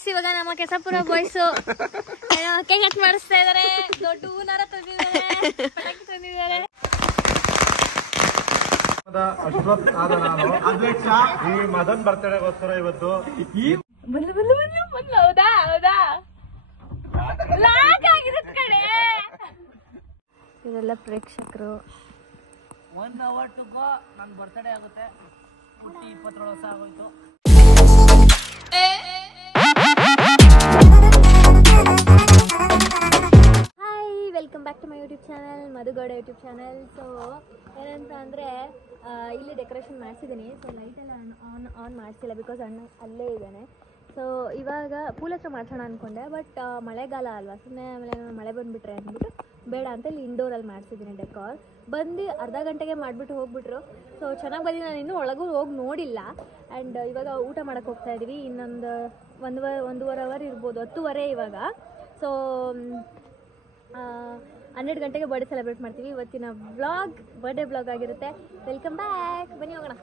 Guys ಇವಾಗ ನಮ್ಮ ಕೆಸಪುರ boys cake cut ಮಾಡಿಸ್ತಾ ಇದಾರೆ. ದೊಡ್ಡ ಹೂನಾರ ತಂದಿದ್ದಾರೆ, ಪಟಾಕಿ ತಂದಿದ್ದಾರೆ. ಅಶ್ವಥ್ ಆದ ನಾನು ಅಧ್ಯಕ್ಷ. ಈ ಮದನ್ ಬರ್ತಡೇಗೋಸ್ಕರ ಇವತ್ತು ಹೌದಾ ಹೌದಾ ಲಾಕ್ ಆಗಿರುತ್ತೆ ಕಡೆ. ಇವರೆಲ್ಲ ಪ್ರೇಕ್ಷಕರು. 1 hour to go. ನನ್ನ ಬರ್ತ್ಡೇ ಆಗುತ್ತೆ. 27 ವರ್ಷ ಆಗೋಯ್ತು. Hi, welcome back to my YouTube channel, Madhugowda YouTube channel. So ಏನಂತ ಅಂದರೆ ಇಲ್ಲಿ ಡೆಕೋರೇಷನ್ ಮಾಡಿಸಿದ್ದೀನಿ. ಸೊ ಲೈಟೆಲ್ಲ ಆನ್ ಮಾಡಿಸಿಲ್ಲ, ಬಿಕಾಸ್ ಅಣ್ಣ ಅಲ್ಲೇ ಇದ್ದಾನೆ. ಸೊ ಇವಾಗ ಪೂಲ್ ಹತ್ರ ಮಾಡ್ಸೋಣ ಅಂದ್ಕೊಂಡೆ, ಬಟ್ ಮಳೆಗಾಲ ಅಲ್ವಾ, ಸುಮ್ಮನೆ ಆಮೇಲೆ ಮಳೆ ಬಂದುಬಿಟ್ರೆ ಅಂದ್ಬಿಟ್ಟು ಬೇಡ ಅಂತ ಇಲ್ಲಿ ಇಂಡೋರಲ್ಲಿ ಮಾಡಿಸಿದ್ದೀನಿ ಡೆಕೋರ್. ಬಂದು ಅರ್ಧ ಗಂಟೆಗೆ ಮಾಡಿಬಿಟ್ಟು ಹೋಗ್ಬಿಟ್ರು. ಸೊ ಚೆನ್ನಾಗಿ ಬಂದಿದ್ದು. ನಾನು ಇನ್ನೂ ಒಳಗೂ ಹೋಗಿ ನೋಡಿಲ್ಲ. ಆ್ಯಂಡ್ ಇವಾಗ ಊಟ ಮಾಡೋಕ್ಕೆ ಹೋಗ್ತಾ ಇದ್ದೀವಿ. ಇನ್ನೊಂದು ಒಂದೂವರೆ ಅವರ್ ಇರ್ಬೋದು, 10:30 ಇವಾಗ. ಸೊ 12 ಗಂಟೆಗೆ ಬರ್ಡೇ ಸೆಲೆಬ್ರೇಟ್ ಮಾಡ್ತೀವಿ. ಇವತ್ತಿನ ವ್ಲಾಗ್ ಬರ್ಡೇ ವ್ಲಾಗ್ ಆಗಿರುತ್ತೆ. ವೆಲ್ಕಮ್ ಬ್ಯಾಕ್, ಬನ್ನಿ ಹೋಗೋಣ.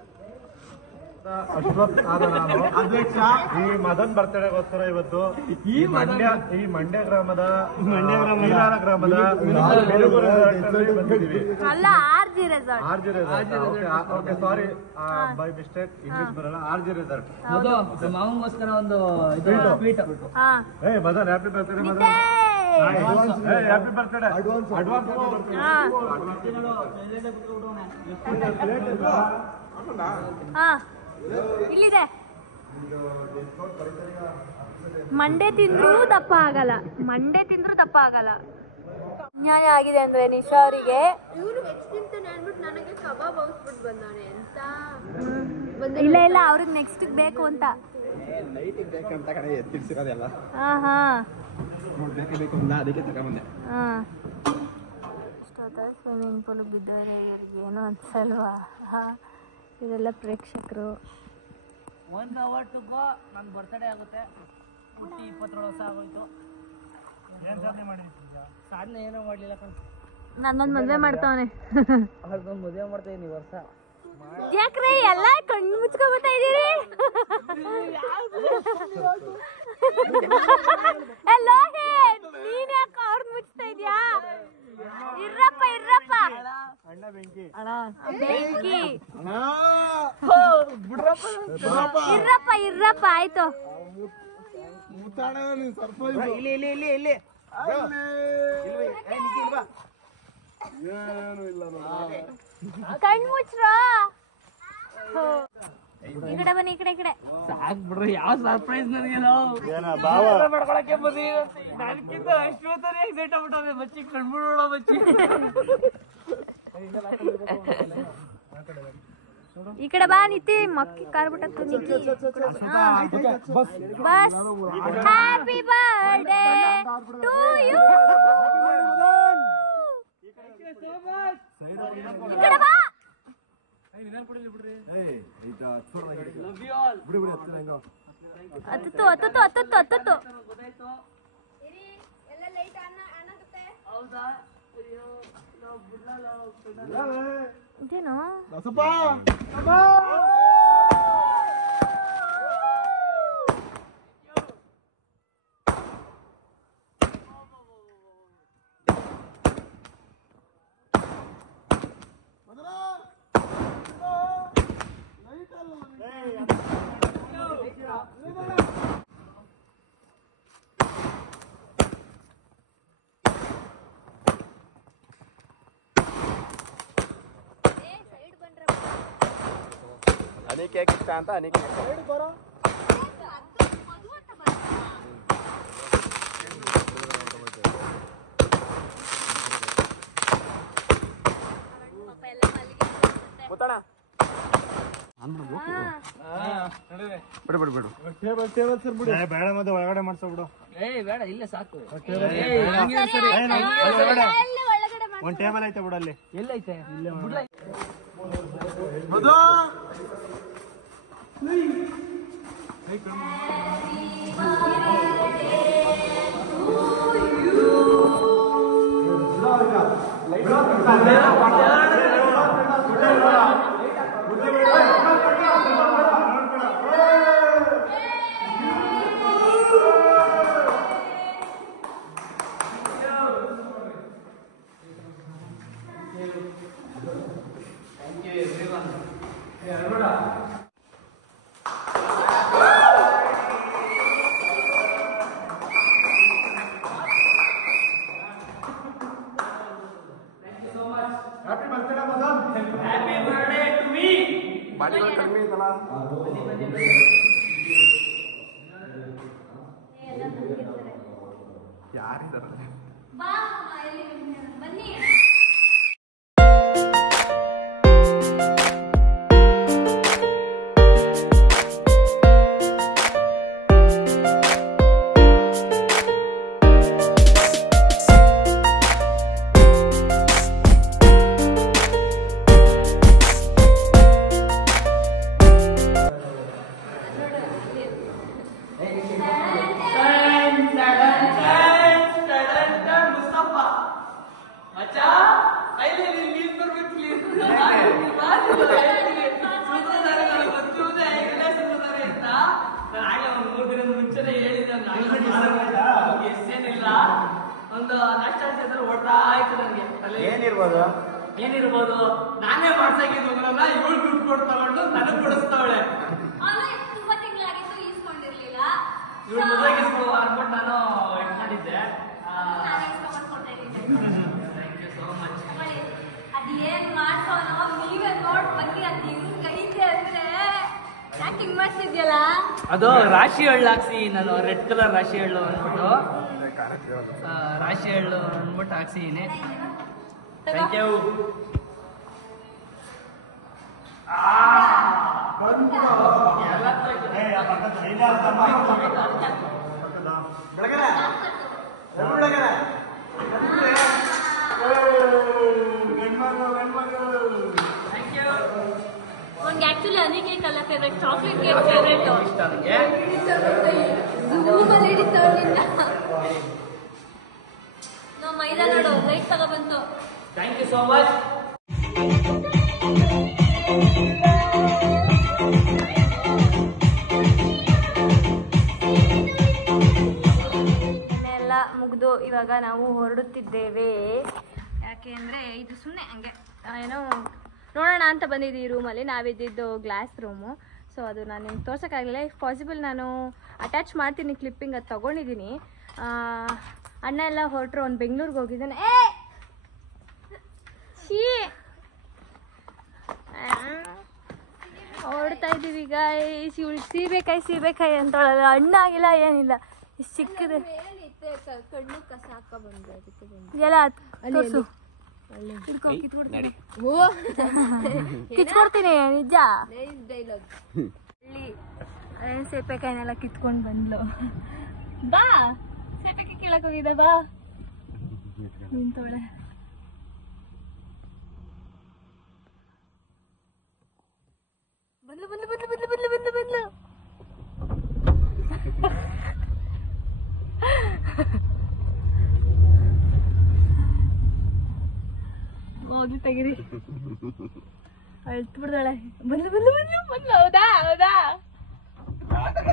ಅಶ್ವಥ್ ಆದ ನಾನು ಅಧ್ಯಕ್ಷ. ಈ ಮದನ್ ಬರ್ತಡೇಗೋಸ್ಕರ ಇವತ್ತು ಈ ಮಂಡ್ಯ ಗ್ರಾಮದ ಬಂದಿದ್ದೀವಿ. ಅಲ್ಲ, RG resort. Okay, sorry by mistake, English ಬರಲ್ಲ. RG resort. ಮಾವಂಗೋಸ್ಕರ ಒಂದು sweet. Hey Madan, happy birthday Madan. Happy birthday advance. ಇಲ್ಲಿದೆ. ಮಂಡೆ ತಿಂದ್ರೂ ದಪ್ಪ ಆಗಲ್ಲ, ಅನ್ಯಾಯ ಆಗಿದೆ ಅಂದ್ರೆ ನಿಶಾ ಅವರಿಗೆ. ಇಲ್ಲ ಅವ್ರಿಗೆ ನೆಕ್ಸ್ಟ್ ಬೇಕು ಅಂತ. ಸ್ವಿಮ್ಮಿಂಗ್ ಪೂಲ್ ಬಿದ್ದವ್ರೆ, ಇವ್ರಿಗೆ ಏನು ಅನ್ಸಲ್ವಾ? ಇವರೆಲ್ಲ ಪ್ರೇಕ್ಷಕರು. 1 hour to go. ನನ್ನ ಬರ್ತ್ಡೇ ಆಗುತ್ತೆ. 27 ವರ್ಷ ಆಗೋಯ್ತು. ಏನ್ ಸಾಧನೆ ಮಾಡಿದ್ದೀರಾ? ಸಾಧನೆ ಏನೋ ಮಾಡಲಿಲ್ಲ ಕಣ್. ನನ್ನೊಂದು ಮದುವೆ ಮಾಡ್ತಾವನೆ. ಅದೊಂದು ಮದುವೆ ಮಾಡ್ತಾ ಇದೀನಿ ವರ್ಷ. ಯಾಕ್ರೆ ಎಲ್ಲ ಕಣ್ಣು ಮುಚ್ಕೊಂಡ್ಬಿಡ್ತಾ ಇದೀರಿ? ನೀನ್ ಯಾಕೆ ಅವ್ರನ್ನ ಮುಚ್ತಾ ಇದ್ಯಾ? ಇರ್ರಪ್ಪ ಅಣ್ಣ ಬೆಂಕಿ. ಇರ್ರಪ್ಪ ಆಯ್ತು. ಕಣ್ಣು ಮುಚ್ಚ್ರ. ಈ ಕಡೆ ಬನ್ನಿ, ಈ ಕಡೆ. ಸಾಕ್ ಬಿಡ್ರಿ, ಯಾವ ಸರ್ಪ್ರೈಸ್ ನನಗೇನೋ ಮಾಡ್ಕೊಳಕ್ಕೆ ಬಂದಿ. ನನಗಿಂತ ಅಷ್ಟೊತ್ತನೇ ಎಕ್ಸೈಟ್ ಆಗ್ಬಿಟ್ಟೆ. ಬಚ್ಚಿ ಕಣ್ಬಿಡೋಣ ಬಚ್ಚಿ. ಈ ಕಡೆ ಬಾ ನಿತ್ತಿ, ಮಕ್ಕಿ ಕಾರ್ ಬಿಟ್ಟು bus. Happy birthday to you. ಈ ಕಡೆ ಬಾ. ಹತ್ತು. ಇದೇನೋ ಅನಿಕೆ ಇಷ್ಟ ಅಂತ ಅನಿಕೆ ಬರೋ. ಬೇಡ ಮತ್ತೆ ಒಳಗಡೆ ಮಾಡ್ಸೋಬಿಡು. ಬೇಡ, ಇಲ್ಲೇ ಸಾಕು. ಒಂದ್ ಟೇಬಲ್ ಐತೆ ಬಿಡು ಅಲ್ಲಿ. ಎಲ್ಲೈತೆ? Happy birthday Madan. Happy birthday to me. ಬಾಡಿಗಳು ಕಡಿಮೆ ಐತಲ್ಲ. ಯಾರಿದ್ದಾರೆ? ಬನ್ನಿ. ಏನಿರ್ಬೋದು ನಾನೇ ಮಾಡ್ಸಾಕಿದ್ದು ಇವಳು ದುಡ್ಡು ಕೊಟ್ಟು ತಗೊಂಡು ನನಗ್ ಕೊಡಿಸ್ತಾವಳೆ. ತುಂಬಾ ತಿಂಗಳಾಗಿತ್ತು ಈಸ್ಕೊಂಡಿರ್ಲಿಲ್ಲ. ಇವಳು ಮದುವೆಗೆ ಅನ್ಬಿಟ್ಟು ನಾನು ಇಟ್ ಮಾಡಿದ್ದೆ. Thank you so much. ಅದೇನ್ ಮಾಡ್ಸೋನೋ ನೀವೇ ನೋಡ್ ಬನ್ನಿ. ಅದು ಹಿಂಗ್ ಐತೆ ಅಂದ್ರೆ ಯಾಕೆ ಹಿಂಗ್ ಮಾಡ್ಸಿದ್ಯಲ್ಲ? ಅದು ರಾಶಿ ಹಳ್ಳು ಹಾಕ್ಸಿ ನಾನು ರೆಡ್ ಕಲರ್ ರಾಶಿ ಹಳ್ಳು ಅಂದ್ಬಿಟ್ಟು ರಾಶಿ ಹಳ್ಳು ಅಂದ್ಬಿಟ್ಟು ಹಾಕ್ಸಿದೀನಿ. Thank you. ಅವ್ನಿಗೆ ಆಕ್ಚುಲಿ ಹನಿ ಕೇಕ್ ಅಲ್ಲ ಫೇವ್ರೆಟ್, ಚಾಕ್ಲೇಟ್ ಕೇಕ್ ಫೇವ್ರೆಟ್. ಇಷ್ಟ ನನಗೆ. ನಾವು ಮೈದಾ ನೋಡು ಲೈಟ್ ತಗೊಬಂತು. Thank you so much. ಎಲ್ಲ ಮುಗಿದು ಇವಾಗ ನಾವು ಹೊರಡುತ್ತಿದ್ದೇವೆ. ಯಾಕೆ ಅಂದರೆ ಇದು ಸುಮ್ಮನೆ ಹಂಗೆ ಏನೋ ನೋಡೋಣ ಅಂತ ಬಂದಿದ್ದೀವಿ ಈ ರೂಮಲ್ಲಿ. ನಾವಿದ್ದಿದ್ದು ಗ್ಲಾಸ್ ರೂಮು. ಸೊ ಅದು ನಾನು ನಿಮ್ಗೆ ತೋರ್ಸೋಕ್ಕಾಗಲಿಲ್ಲ. ಇಫ್ ಪಾಸಿಬಲ್ ನಾನು ಅಟ್ಯಾಚ್ ಮಾಡ್ತೀನಿ ಕ್ಲಿಪ್ಪಿಂಗ್, ಅದು ತೊಗೊಂಡಿದ್ದೀನಿ. ಅಣ್ಣ ಎಲ್ಲ ಹೊರಟ್ರು, ಅವ್ನು ಬೆಂಗಳೂರಿಗೆ ಹೋಗಿದ್ದಾನೆ. ಹೊರಡ್ತಾ ಇದ್ದೀವಿ ಈಗ. ಇವಳು ಸೀಬೆಕಾಯಿ ಅಂತೇಳಲ್ಲ, ಹಣ್ಣಾಗಿಲ್ಲ ಏನಿಲ್ಲ, ಇಷ್ಟು ಚಿಕ್ಕದು ಕಣ್ಣು ಕಸ ಹಾಕ ಬಂದು ಎಲ್ಲ ತೋರ್ಸು. ಕಿತ್ಕೊಡ್ತೀನಿ ನಿಜ. ಸೇಪೆಕಾಯಿನೆಲ್ಲ ಕಿತ್ಕೊಂಡು ಬಂದ್ಲು. ಬಾ ಸೇಪೆಕಾಯಿ ಕೇಳಕ್ ಹೋಗಿದ್ದ, ಬಾ ನಿಂತೋಳೆ. ಬಂದ್ಲು. ಹೋಗ್ಲಿ ತೆಗಿರಿ, ಅಳ್ತು ಬಿಡ್ದಾಳೆ. ಬಂದ್ಲು. ಹೌದಾ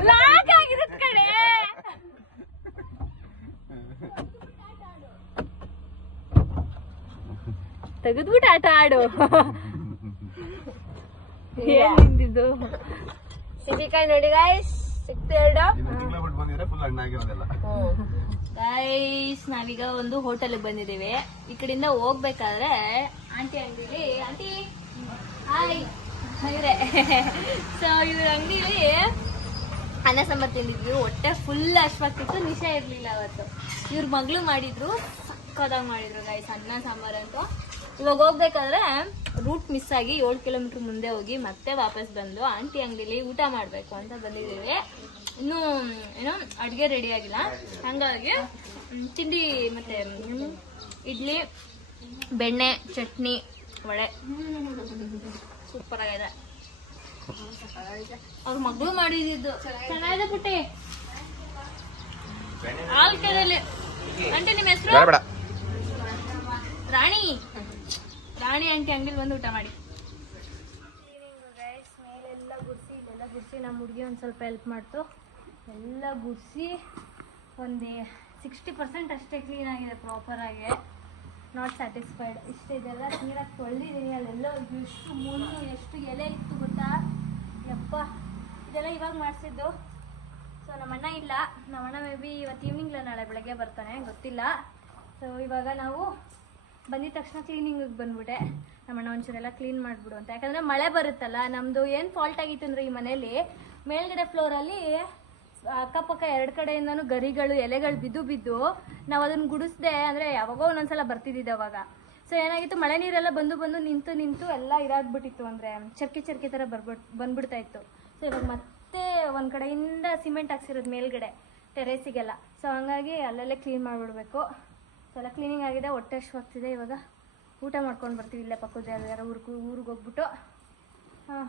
ಲಾಕ್ ಆಗಿರತ್ ಕಡೆ. ತೆಗೆದ್ಬಿಟ್ಟು ಆಟ ಆಡು. ಏನ್ ನಿಂದಿದ್ದು ಸಿಬಿಕಾಯಿ ನೋಡಿ ಗಾಯ್ಸ್, ಸಿಕ್ತು ಎರಡು. ಗೈಸ್ ನಾವೀಗ ಒಂದು ಹೋಟೆಲ್ಗೆ ಬಂದಿದ್ದೀವಿ. ಈ ಕಡೆಯಿಂದ ಹೋಗ್ಬೇಕಾದ್ರೆ ಆಂಟಿ ಅಂಗಡಿಲಿ, ಆಂಟಿ ಹಾಯ್ ಇವರೇ. ಸೊ ಇವ್ರ ಅಂಗಡಿಲಿ ಅನ್ನ ಸಾಂಬಾರ್ ತಿಂದಿದ್ವಿ. ಹೊಟ್ಟೆ ಫುಲ್ ಹಶ್ವಾಗ್ತಿತ್ತು, ನಿಶಾ ಇರ್ಲಿಲ್ಲ ಅವತ್ತು. ಇವ್ರ ಮಗಳು ಮಾಡಿದ್ರು, ಸಕ್ಕದಾಗಿ ಮಾಡಿದ್ರು ಗೈಸ್ ಅನ್ನ ಸಾಂಬಾರ್ ಅಂತ. ಇವಾಗ ಹೋಗ್ಬೇಕಾದ್ರೆ ರೂಟ್ ಮಿಸ್ ಆಗಿ 7 ಕಿಲೋಮೀಟರ್ ಮುಂದೆ ಹೋಗಿ ಮತ್ತೆ ವಾಪಸ್ ಬಂದು ಆಂಟಿ ಅಂಗಡಿಲಿ ಊಟ ಮಾಡಬೇಕು ಅಂತ ಬಂದಿದ್ದೀವಿ. ಇನ್ನೂ ಏನೋ ಅಡುಗೆ ರೆಡಿ ಆಗಿಲ್ಲ, ಹಂಗಾಗಿ ತಿಂಡಿ ಮತ್ತೆ ಇಡ್ಲಿ, ಬೆಣ್ಣೆ, ಚಟ್ನಿ, ವಡೆ ಸೂಪರ್ ಆಗಿದೆ. ಅವ್ರ ಮಗಳು ಮಾಡಿದ್ದು ಚೆನ್ನಾಗಿದೆ ಪುಟ್ಟಿ. ಆಲ್ಕೆದಲ್ಲಿ ಆಂಟಿ ನಿಮ್ಮ ಹೆಸರು? ರಾಣಿ ಆಂಟಿ ಅಂಗಡಿಲಿ ಬಂದು ಊಟ ಮಾಡಿ. ಮೇಲೆಲ್ಲ ಗುಡಿಸಿ, ಇಲ್ಲೆಲ್ಲ ಗುಡಿಸಿ ನಮ್ಮ ಹುಡುಗಿ ಒಂದು ಸ್ವಲ್ಪ ಹೆಲ್ಪ್ ಮಾಡ್ತು. ಎಲ್ಲ ಗುಡಿಸಿ ಒಂದು 60% ಅಷ್ಟೇ ಕ್ಲೀನ್ ಆಗಿದೆ ಪ್ರಾಪರಾಗಿ. Not satisfied. ಇದೆಲ್ಲ ನೀರಾಗಿ ತೊಳೆದಿದ್ದೀನಿ. ಅಲ್ಲೆಲ್ಲ ಎಷ್ಟು ಮುಳ್ಳು ಎಷ್ಟು ಎಲೆ ಇತ್ತು ಗೊತ್ತಾ. ಇದೆಲ್ಲ ಇವಾಗ ಮಾಡಿಸಿದ್ದು. ಸೊ ನಮ್ಮಣ್ಣ ಇಲ್ಲ, ನಮ್ಮಣ್ಣ ಮೇ ಬಿ ಇವತ್ತು ಈವ್ನಿಂಗ್ ಇಲ್ಲ ನಾಳೆ ಬೆಳಗ್ಗೆ ಬರ್ತಾನೆ, ಗೊತ್ತಿಲ್ಲ. ಸೊ ಇವಾಗ ನಾವು ಬಂದಿದ ತಕ್ಷಣ ಕ್ಲೀನಿಂಗಿಗೆ ಬಂದ್ಬಿಟ್ಟೆ. ನಮ್ಮಣ್ಣ ಒಂಚೂರೆಲ್ಲ ಕ್ಲೀನ್ ಮಾಡಿಬಿಡು ಅಂತ, ಯಾಕಂದರೆ ಮಳೆ ಬರುತ್ತಲ್ಲ. ನಮ್ಮದು ಏನು ಫಾಲ್ಟ್ ಆಗಿತ್ತು ಅಂದರೆ ಈ ಮನೇಲಿ ಮೇಲ್ಗಡೆ ಫ್ಲೋರಲ್ಲಿ ಅಕ್ಕಪಕ್ಕ 2 ಕಡೆಯಿಂದನೂ ಗರಿಗಳು ಎಲೆಗಳು ಬಿದ್ದು ನಾವು ಅದನ್ನು ಗುಡಿಸ್ದೆ ಅಂದರೆ ಯಾವಾಗೋ ಒಂದೊಂದ್ಸಲ ಬರ್ತಿದ್ದಿದ್ದು ಅವಾಗ. ಸೊ ಏನಾಗಿತ್ತು, ಮಳೆ ನೀರೆಲ್ಲ ಬಂದು ನಿಂತು ಎಲ್ಲ ಇದಾಗ್ಬಿಟ್ಟಿತ್ತು, ಅಂದರೆ ಚರ್ಕಿ ಥರ ಬಂದ್ಬಿಡ್ತಾ ಇತ್ತು. ಸೊ ಇವಾಗ ಮತ್ತೆ ಒಂದು ಕಡೆಯಿಂದ ಸಿಮೆಂಟ್ ಹಾಕ್ಸಿರೋದು ಮೇಲ್ಗಡೆ ಟೆರೇಸಿಗೆಲ್ಲ. ಸೊ ಹಂಗಾಗಿ ಅಲ್ಲಲ್ಲೇ ಕ್ಲೀನ್ ಮಾಡಿಬಿಡ್ಬೇಕು. ಸೊ ಎಲ್ಲ ಕ್ಲೀನಿಂಗ್ ಆಗಿದೆ, ಹೊಟ್ಟೆ ಹಶ್ವಾಗ್ತಿದೆ. ಇವಾಗ ಊಟ ಮಾಡ್ಕೊಂಡು ಬರ್ತೀವಿ ಇಲ್ಲೇ ಪಕ್ಕದ ಯಾರು ಊರಿಗೆ ಹೋಗ್ಬಿಟ್ಟು. ಹಾಂ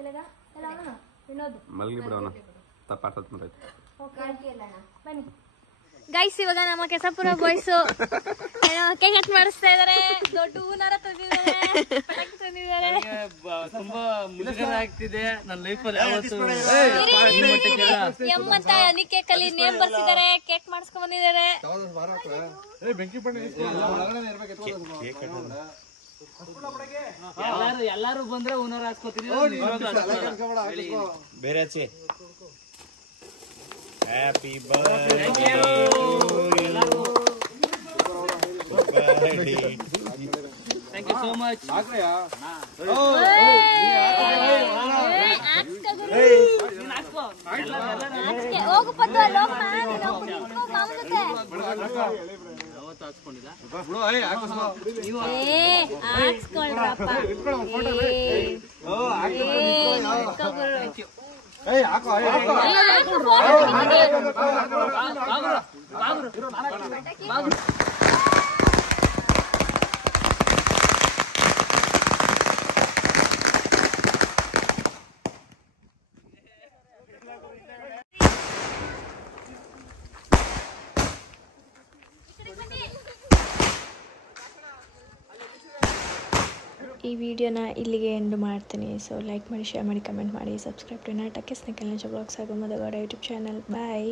ಎಲ್ಲಗ ಎಲ್ಲ ಅವನು ವಿನೋದ್ ಮಲ್ಗಿ ಬಿಡೋಣ. ಬನ್ನಿ ಗೈಸ್, ಇವಾಗ ನಮ್ಮ ಕೆಸಪುರ ಬಾಯ್ಸು ಕೇಕ್ ಕಟ್ ಮಾಡಿಸ್ತಾ ಇದಾರೆ. ದೊಡ್ಡ ಹೂನಾರ ತಂದಿದ್ದಾರೆ, ಪಟಾಕಿ ತಂದಿದ್ದಾರೆ. ತುಂಬಾ ಮುಜುಗರ ಆಗ್ತಿದೆ ನನ್ನ ಲೈಫಲ್ಲಿ. ಎಮ್ಮಂತ ಅನಿಕೆ ಕಲಿ ನೇಮ್ ಬರ್ಸಿದ್ದಾರೆ, ಕೇಕ್ ಮಾಡಿಸ್ಕೊಂಡ್ ಬಂದಿದ್ದಾರೆ. ಎಲ್ಲಾರು ಬಂದ್ರೆ ಹೂನಾರ ಹಾಕ್ಸ್ಕೊತೀವಿ. ಬೇರೆ ಹಚ್ಚಿ. Happy birthday thank you so much. ಹೋಗು ಪದ್ದು, ಅಲ್ಲಿ ಹೋಗು ಮಾಮನ ಜೊತೆ. ಹಾಕ್ಸ್ಕೊಳ್ರಪ್ಪ. ಈ ವಿಡಿಯೋನ ಇಲ್ಲಿಗೆ ಎಂಡ್ ಮಾಡ್ತೀನಿ. ಸೊ ಲೈಕ್ ಮಾಡಿ, ಶೇರ್ ಮಾಡಿ, ಕಮೆಂಟ್ ಮಾಡಿ, ಸಬ್ಸ್ಕ್ರೈಬ್ ಟು ನಾಟಕ ಸ್ನೇಕ್ ಬ್ಲಾಗ್ಸ್ ಹಾಗೂ ಮಧುಗೌಡ ಯೂಟ್ಯೂಬ್ ಚಾನಲ್. ಬಾಯ್.